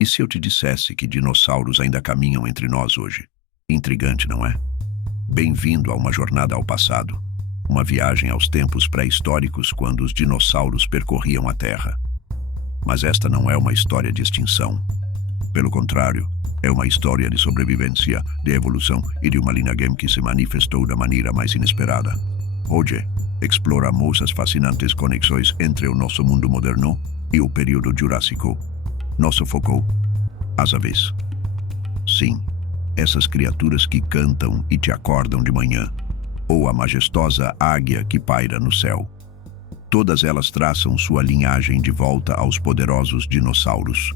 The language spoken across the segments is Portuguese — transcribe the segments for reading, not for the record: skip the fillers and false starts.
E se eu te dissesse que dinossauros ainda caminham entre nós hoje? Intrigante, não é? Bem-vindo a uma jornada ao passado. Uma viagem aos tempos pré-históricos quando os dinossauros percorriam a Terra. Mas esta não é uma história de extinção. Pelo contrário, é uma história de sobrevivência, de evolução e de uma linha game que se manifestou da maneira mais inesperada. Hoje, exploramos as fascinantes conexões entre o nosso mundo moderno e o período Jurássico. Nosso foco, as aves. Sim, essas criaturas que cantam e te acordam de manhã, ou a majestosa águia que paira no céu. Todas elas traçam sua linhagem de volta aos poderosos dinossauros.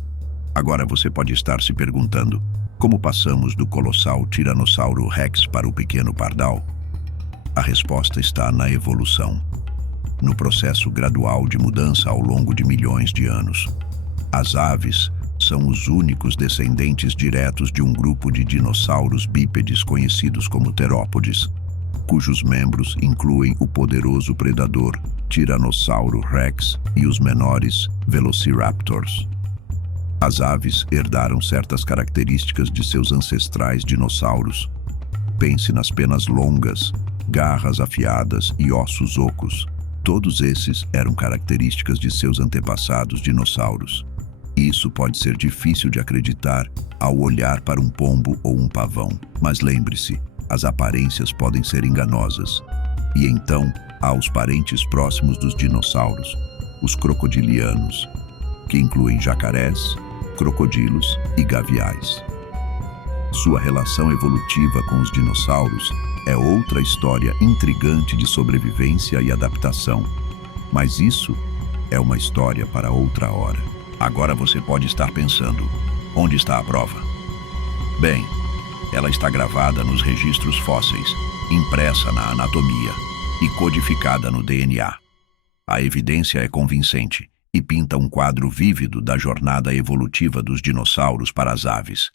Agora você pode estar se perguntando, como passamos do colossal Tiranossauro Rex para o pequeno pardal? A resposta está na evolução, no processo gradual de mudança ao longo de milhões de anos. As aves são os únicos descendentes diretos de um grupo de dinossauros bípedes conhecidos como terópodes, cujos membros incluem o poderoso predador Tiranossauro Rex e os menores Velociraptors. As aves herdaram certas características de seus ancestrais dinossauros. Pense nas penas longas, garras afiadas e ossos ocos. Todos esses eram características de seus antepassados dinossauros. Isso pode ser difícil de acreditar ao olhar para um pombo ou um pavão, mas lembre-se, as aparências podem ser enganosas. E então, há os parentes próximos dos dinossauros, os crocodilianos, que incluem jacarés, crocodilos e gaviais. Sua relação evolutiva com os dinossauros é outra história intrigante de sobrevivência e adaptação. Mas isso é uma história para outra hora. Agora você pode estar pensando, onde está a prova? Bem, ela está gravada nos registros fósseis, impressa na anatomia e codificada no DNA. A evidência é convincente e pinta um quadro vívido da jornada evolutiva dos dinossauros para as aves.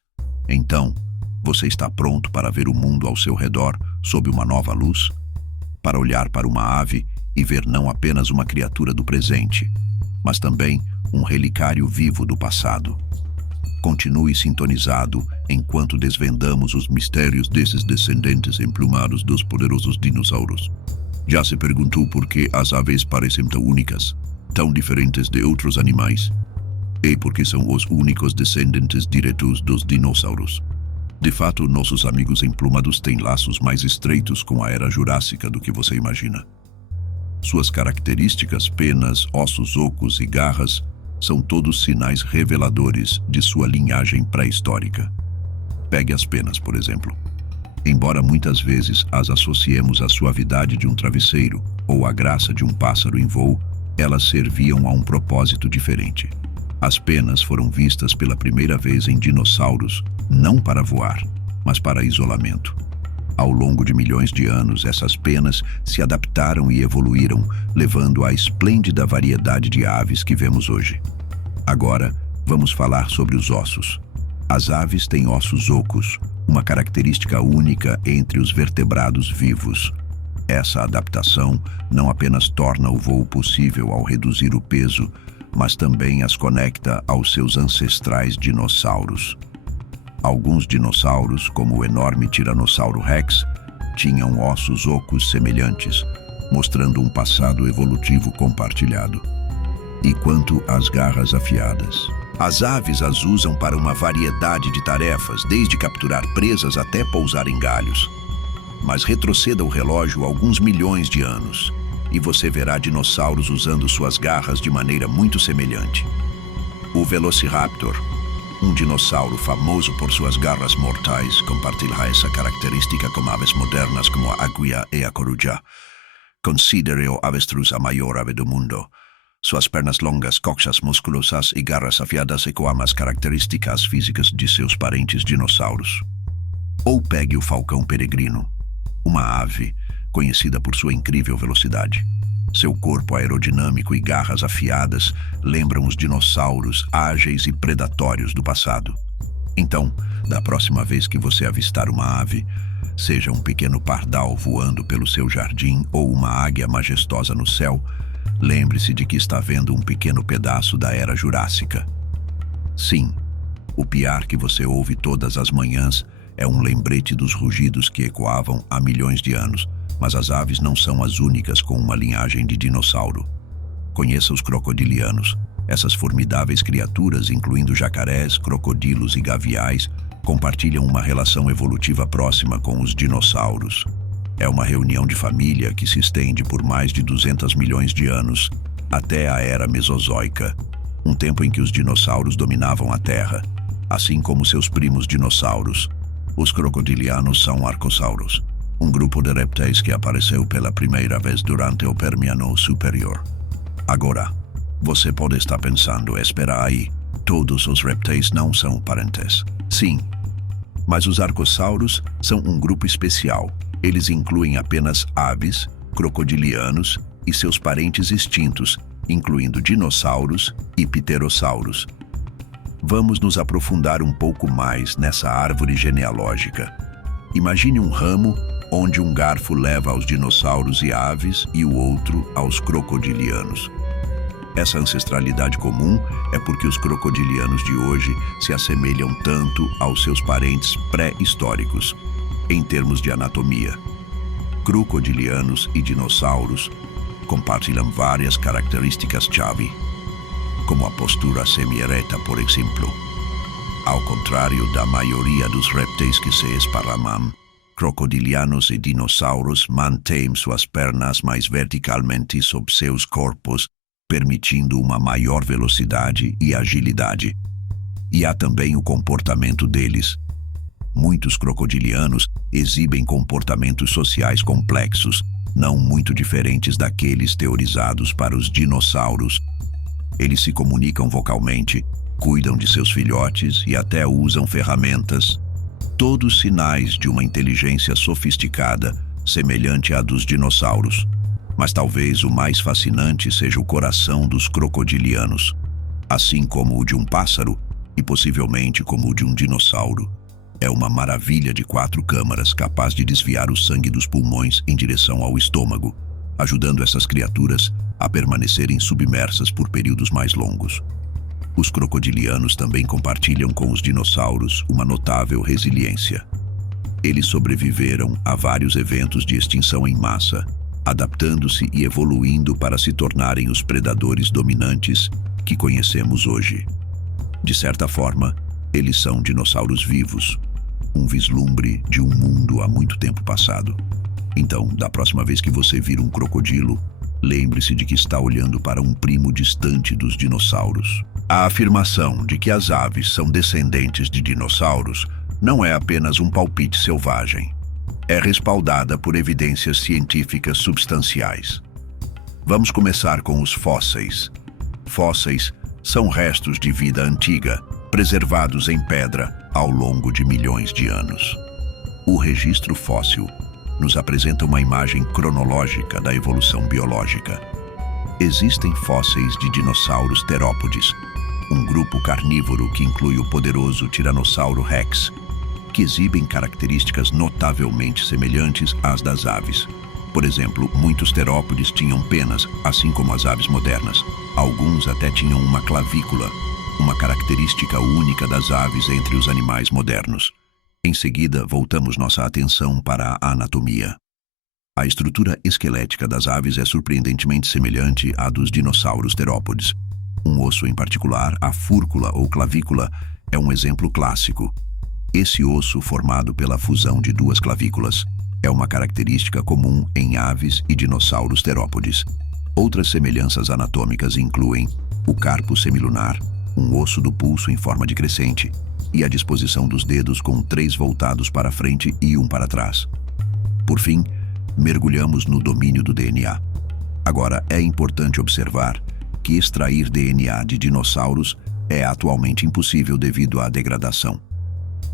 Então, você está pronto para ver o mundo ao seu redor sob uma nova luz? Para olhar para uma ave e ver não apenas uma criatura do presente, mas também um relicário vivo do passado. Continue sintonizado enquanto desvendamos os mistérios desses descendentes emplumados dos poderosos dinossauros. Já se perguntou por que as aves parecem tão únicas, tão diferentes de outros animais? E por que são os únicos descendentes diretos dos dinossauros? De fato, nossos amigos emplumados têm laços mais estreitos com a era jurássica do que você imagina. Suas características, penas, ossos ocos e garras são todos sinais reveladores de sua linhagem pré-histórica. Pegue as penas, por exemplo. Embora muitas vezes as associemos à suavidade de um travesseiro ou à graça de um pássaro em voo, elas serviam a um propósito diferente. As penas foram vistas pela primeira vez em dinossauros, não para voar, mas para isolamento. Ao longo de milhões de anos, essas penas se adaptaram e evoluíram, levando à esplêndida variedade de aves que vemos hoje. Agora, vamos falar sobre os ossos. As aves têm ossos ocos, uma característica única entre os vertebrados vivos. Essa adaptação não apenas torna o voo possível ao reduzir o peso, mas também as conecta aos seus ancestrais dinossauros. Alguns dinossauros, como o enorme Tiranossauro Rex, tinham ossos ocos semelhantes, mostrando um passado evolutivo compartilhado. E quanto às garras afiadas? As aves as usam para uma variedade de tarefas, desde capturar presas até pousar em galhos. Mas retroceda o relógio alguns milhões de anos, e você verá dinossauros usando suas garras de maneira muito semelhante. O Velociraptor, um dinossauro famoso por suas garras mortais, compartilha essa característica com aves modernas como a águia e a coruja. Considere o avestruz a maior ave do mundo. Suas pernas longas, coxas musculosas e garras afiadas ecoam as características físicas de seus parentes dinossauros. Ou pegue o falcão peregrino, uma ave conhecida por sua incrível velocidade. Seu corpo aerodinâmico e garras afiadas lembram os dinossauros ágeis e predatórios do passado. Então, da próxima vez que você avistar uma ave, seja um pequeno pardal voando pelo seu jardim ou uma águia majestosa no céu, lembre-se de que está vendo um pequeno pedaço da Era Jurássica. Sim, O piar que você ouve todas as manhãs é um lembrete dos rugidos que ecoavam há milhões de anos, mas as aves não são as únicas com uma linhagem de dinossauro. Conheça os crocodilianos. Essas formidáveis criaturas, incluindo jacarés, crocodilos e gaviais, compartilham uma relação evolutiva próxima com os dinossauros. É uma reunião de família que se estende por mais de 200 milhões de anos, até a Era Mesozoica, um tempo em que os dinossauros dominavam a Terra, assim como seus primos dinossauros. Os crocodilianos são arcossauros, um grupo de répteis que apareceu pela primeira vez durante o Permiano Superior. Agora, você pode estar pensando, espera aí, todos os répteis não são parentes. Sim, mas os arcossauros são um grupo especial. Eles incluem apenas aves, crocodilianos e seus parentes extintos, incluindo dinossauros e pterossauros. Vamos nos aprofundar um pouco mais nessa árvore genealógica. Imagine um ramo onde um garfo leva aos dinossauros e aves e o outro aos crocodilianos. Essa ancestralidade comum é porque os crocodilianos de hoje se assemelham tanto aos seus parentes pré-históricos, em termos de anatomia. Crocodilianos e dinossauros compartilham várias características-chave, como a postura semi-ereta, por exemplo. Ao contrário da maioria dos répteis que se esparramam, crocodilianos e dinossauros mantêm suas pernas mais verticalmente sob seus corpos, permitindo uma maior velocidade e agilidade. E há também o comportamento deles. Muitos crocodilianos exibem comportamentos sociais complexos, não muito diferentes daqueles teorizados para os dinossauros. Eles se comunicam vocalmente, cuidam de seus filhotes e até usam ferramentas. Todos sinais de uma inteligência sofisticada, semelhante à dos dinossauros. Mas talvez o mais fascinante seja o coração dos crocodilianos, assim como o de um pássaro e possivelmente como o de um dinossauro. É uma maravilha de 4 câmaras capaz de desviar o sangue dos pulmões em direção ao estômago, ajudando essas criaturas a permanecerem submersas por períodos mais longos. Os crocodilianos também compartilham com os dinossauros uma notável resiliência. Eles sobreviveram a vários eventos de extinção em massa, adaptando-se e evoluindo para se tornarem os predadores dominantes que conhecemos hoje. De certa forma, eles são dinossauros vivos, um vislumbre de um mundo há muito tempo passado. Então, da próxima vez que você vir um crocodilo, lembre-se de que está olhando para um primo distante dos dinossauros. A afirmação de que as aves são descendentes de dinossauros não é apenas um palpite selvagem. É respaldada por evidências científicas substanciais. Vamos começar com os fósseis. Fósseis são restos de vida antiga, preservados em pedra ao longo de milhões de anos. O registro fóssil nos apresenta uma imagem cronológica da evolução biológica. Existem fósseis de dinossauros terópodes, um grupo carnívoro que inclui o poderoso Tiranossauro Rex, que exibem características notavelmente semelhantes às das aves. Por exemplo, muitos terópodes tinham penas, assim como as aves modernas. Alguns até tinham uma clavícula, uma característica única das aves entre os animais modernos. Em seguida, voltamos nossa atenção para a anatomia. A estrutura esquelética das aves é surpreendentemente semelhante à dos dinossauros terópodes. Um osso em particular, a fúrcula ou clavícula, é um exemplo clássico. Esse osso, formado pela fusão de 2 clavículas, é uma característica comum em aves e dinossauros terópodes. Outras semelhanças anatômicas incluem o carpo semilunar, um osso do pulso em forma de crescente, e a disposição dos dedos com 3 voltados para frente e 1 para trás. Por fim, mergulhamos no domínio do DNA. Agora, é importante observar que extrair DNA de dinossauros é atualmente impossível devido à degradação.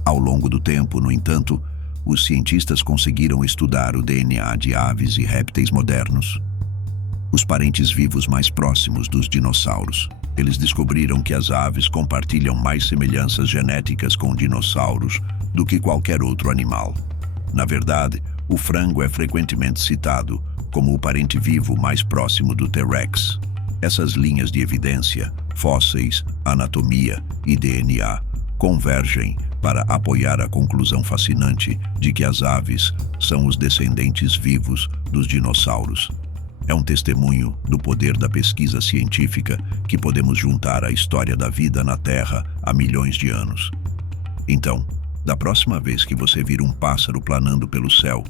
Ao longo do tempo, no entanto, os cientistas conseguiram estudar o DNA de aves e répteis modernos, os parentes vivos mais próximos dos dinossauros. Eles descobriram que as aves compartilham mais semelhanças genéticas com dinossauros do que qualquer outro animal. Na verdade, o frango é frequentemente citado como o parente vivo mais próximo do T-Rex. Essas linhas de evidência, fósseis, anatomia e DNA, convergem para apoiar a conclusão fascinante de que as aves são os descendentes vivos dos dinossauros. É um testemunho do poder da pesquisa científica que podemos juntar à história da vida na Terra há milhões de anos. Então, da próxima vez que você vir um pássaro planando pelo céu,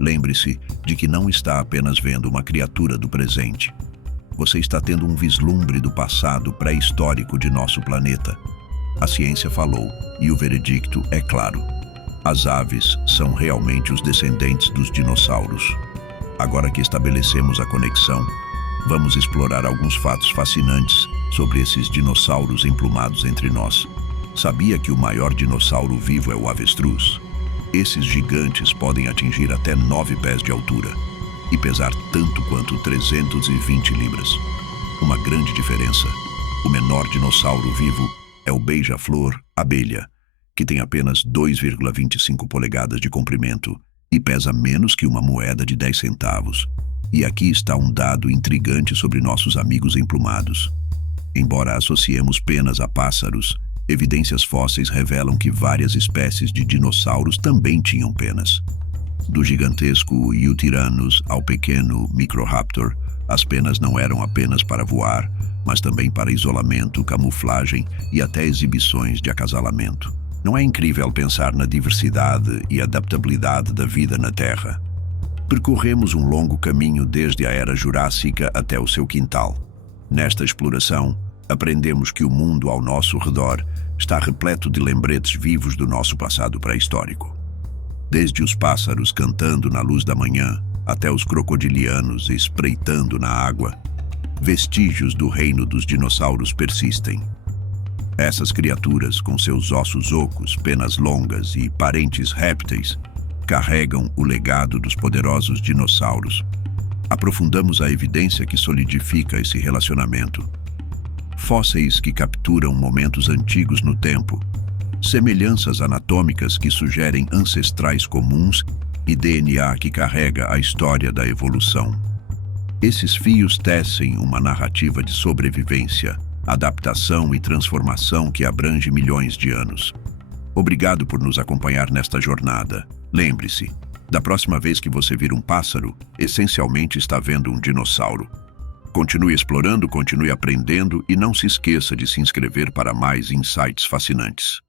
lembre-se de que não está apenas vendo uma criatura do presente. Você está tendo um vislumbre do passado pré-histórico de nosso planeta. A ciência falou, e o veredicto é claro. As aves são realmente os descendentes dos dinossauros. Agora que estabelecemos a conexão, vamos explorar alguns fatos fascinantes sobre esses dinossauros emplumados entre nós. Sabia que o maior dinossauro vivo é o avestruz? Esses gigantes podem atingir até 9 pés de altura e pesar tanto quanto 320 libras. Uma grande diferença. O menor dinossauro vivo é o beija-flor abelha, que tem apenas 2,25 polegadas de comprimento e pesa menos que uma moeda de 10 centavos. E aqui está um dado intrigante sobre nossos amigos emplumados. Embora associemos penas a pássaros, evidências fósseis revelam que várias espécies de dinossauros também tinham penas. Do gigantesco Eutyrannus ao pequeno Microraptor, as penas não eram apenas para voar, mas também para isolamento, camuflagem e até exibições de acasalamento. Não é incrível pensar na diversidade e adaptabilidade da vida na Terra? Percorremos um longo caminho desde a Era Jurássica até o seu quintal. Nesta exploração, aprendemos que o mundo ao nosso redor está repleto de lembretes vivos do nosso passado pré-histórico. Desde os pássaros cantando na luz da manhã, até os crocodilianos espreitando na água, vestígios do reino dos dinossauros persistem. Essas criaturas, com seus ossos ocos, penas longas e parentes répteis, carregam o legado dos poderosos dinossauros. Aprofundamos a evidência que solidifica esse relacionamento. Fósseis que capturam momentos antigos no tempo, semelhanças anatômicas que sugerem ancestrais comuns e DNA que carrega a história da evolução. Esses fios tecem uma narrativa de sobrevivência, adaptação e transformação que abrange milhões de anos. Obrigado por nos acompanhar nesta jornada. Lembre-se, da próxima vez que você vir um pássaro, essencialmente está vendo um dinossauro. Continue explorando, continue aprendendo e não se esqueça de se inscrever para mais insights fascinantes.